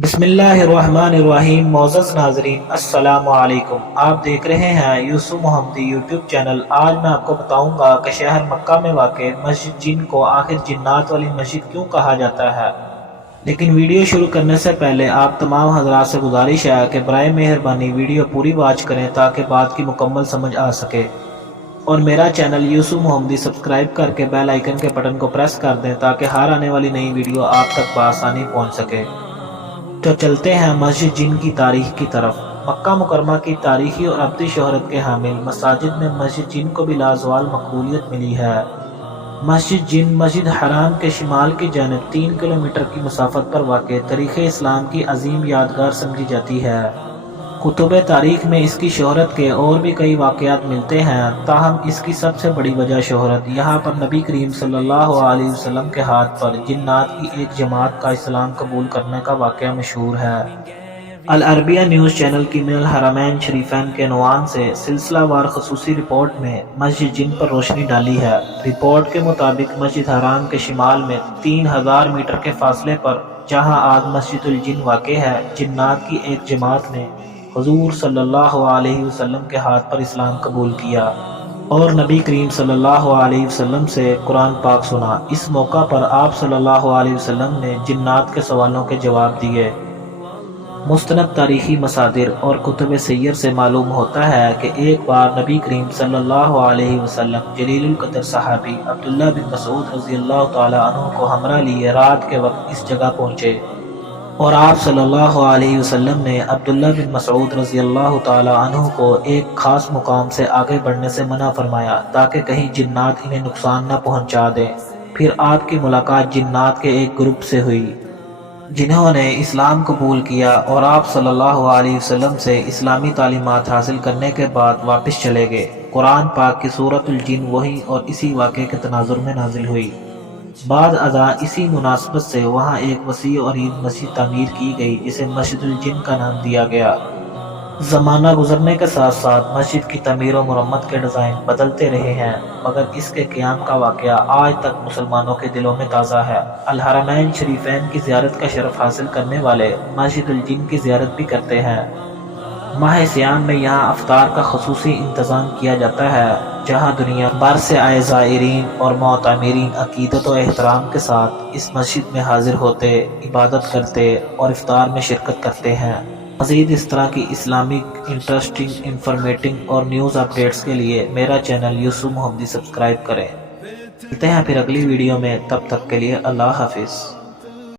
بسم اللہ الرحمن الرحیم۔ معزز ناظرین السلام علیکم، آپ دیکھ رہے ہیں یوسف محمدی یوٹیوب چینل۔ آج میں آپ کو بتاؤں گا کہ شہر مکہ میں واقع مسجد جن کو آخر جنات والی مسجد کیوں کہا جاتا ہے۔ لیکن ویڈیو شروع کرنے سے پہلے آپ تمام حضرات سے گزارش ہے کہ برائے مہربانی ویڈیو پوری واچ کریں تاکہ بات کی مکمل سمجھ آ سکے، اور میرا چینل یوسف محمدی سبسکرائب کر کے بیل آئیکن کے بٹن کو پریس کر دیں تاکہ ہر آنے والی نئی ویڈیو آپ تک بآسانی پہنچ سکے۔ تو چلتے ہیں مسجد جن کی تاریخ کی طرف۔ مکہ مکرمہ کی تاریخی اور ابدی شہرت کے حامل مساجد میں مسجد جن کو بھی لازوال مقبولیت ملی ہے۔ مسجد جن مسجد حرام کے شمال کی جانب 3 کلومیٹر کی مسافت پر واقع تاریخ اسلام کی عظیم یادگار سمجھی جاتی ہے۔ کتب تاریخ میں اس کی شہرت کے اور بھی کئی واقعات ملتے ہیں، تاہم اس کی سب سے بڑی وجہ شہرت یہاں پر نبی کریم صلی اللہ علیہ وسلم کے ہاتھ پر جنات کی ایک جماعت کا اسلام قبول کرنے کا واقعہ مشہور ہے۔ العربیہ نیوز چینل کی من الحرمین شریفین کے عنوان سے سلسلہ وار خصوصی رپورٹ میں مسجد جن پر روشنی ڈالی ہے۔ رپورٹ کے مطابق مسجد حرام کے شمال میں 3000 میٹر کے فاصلے پر جہاں آج مسجد الجن واقع ہے، جنات کی ایک جماعت نے حضور صلی اللہ علیہ وسلم کے ہاتھ پر اسلام قبول کیا اور نبی کریم صلی اللہ علیہ وسلم سے قرآن پاک سنا۔ اس موقع پر آپ صلی اللہ علیہ وسلم نے جنات کے سوالوں کے جواب دیے۔ مستند تاریخی مصادر اور کتب سیر سے معلوم ہوتا ہے کہ ایک بار نبی کریم صلی اللہ علیہ وسلم جلیل القدر صحابی عبداللہ بن مسعود رضی اللہ تعالی عنہ کو ہمراہ لیے رات کے وقت اس جگہ پہنچے، اور آپ صلی اللہ علیہ وسلم نے عبداللہ بن مسعود رضی اللہ تعالی عنہ کو ایک خاص مقام سے آگے بڑھنے سے منع فرمایا تاکہ کہیں جنات انہیں نقصان نہ پہنچا دیں۔ پھر آپ کی ملاقات جنات کے ایک گروپ سے ہوئی جنہوں نے اسلام قبول کیا، اور آپ صلی اللہ علیہ وسلم سے اسلامی تعلیمات حاصل کرنے کے بعد واپس چلے گئے۔ قرآن پاک کی سورۃ الجن وحی اور اسی واقعے کے تناظر میں نازل ہوئی۔ بعد ازاں اسی مناسبت سے وہاں ایک وسیع اور عید مسجد تعمیر کی گئی جسے مسجد الجن کا نام دیا گیا۔ زمانہ گزرنے کے ساتھ ساتھ مسجد کی تعمیر و مرمت کے ڈیزائن بدلتے رہے ہیں، مگر اس کے قیام کا واقعہ آج تک مسلمانوں کے دلوں میں تازہ ہے۔ الحرمین شریفین کی زیارت کا شرف حاصل کرنے والے مسجد الجن کی زیارت بھی کرتے ہیں۔ ماہ سیام میں یہاں افطار کا خصوصی انتظام کیا جاتا ہے، جہاں دنیا بھر سے آئے زائرین اور معتمرین عقیدت و احترام کے ساتھ اس مسجد میں حاضر ہوتے، عبادت کرتے اور افطار میں شرکت کرتے ہیں۔ مزید اس طرح کی اسلامک انٹرسٹنگ، انفارمیٹنگ اور نیوز اپڈیٹس کے لیے میرا چینل یوسف محمدی سبسکرائب کریں۔ ملتے ہیں پھر اگلی ویڈیو میں، تب تک کے لیے اللہ حافظ۔